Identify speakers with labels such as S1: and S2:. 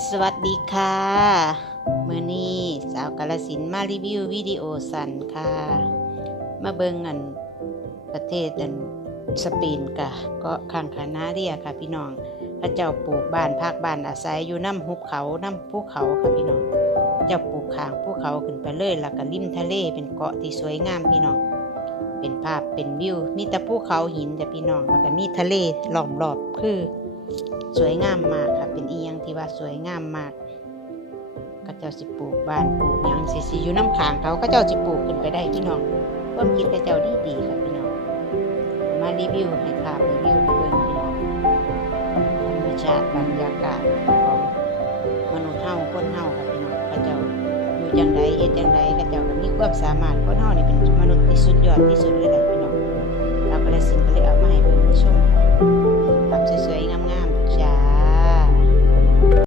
S1: สวัสดีค่ะมื่อนี้สาวกาลสินมารีวิววิดีโอสั้นค่ะ มาเบิงอันประเทศอันสเปนกะเกาะคังคานาเรียค่ะพี่น้องพระเจ้าปลูกบ้านภาคบ้านอาศัยอยู่น้ำหุบเขาน้ำภูเขาค่ะพี่น้องเจ้าปลูกขางภูเขาขึ้นไปเลยแล้วก็ริมทะเลเป็นเกาะที่สวยงามพี่น้อง เป็นภาพเป็นวิว มีแต่ภูเขาหินแต่พี่น้องแล้วก็มีทะเลล้อมรอบคือ สวยงามมาก ที่ว่าสวยงามมากก็เจ้าสิปลูกบ้านปลูกหยังสิสิอยู่น้ำขางเขาก็เจ้าสิปลูกขึ้นไปได้พี่น้องความคิดก็เจ้าดีดีค่ะพี่น้องมารีวิวให้ภาพรีวิวให้เบิ่งพี่น้องธรรมชาติบรรยากาศของมนุษย์เฮาคนเฮาค่ะพี่น้องเขาเจ้าอยู่จังใดเฮ็ดจังใดเขาเจ้าก็มีความสามารถคนเฮานี่เป็นมนุษย์ที่สุดยอดที่สุดเลยแหละพี่น้องเราก็เลยสิ่งก็เลยเอามาให้เบิ่งให้ชมค่ะ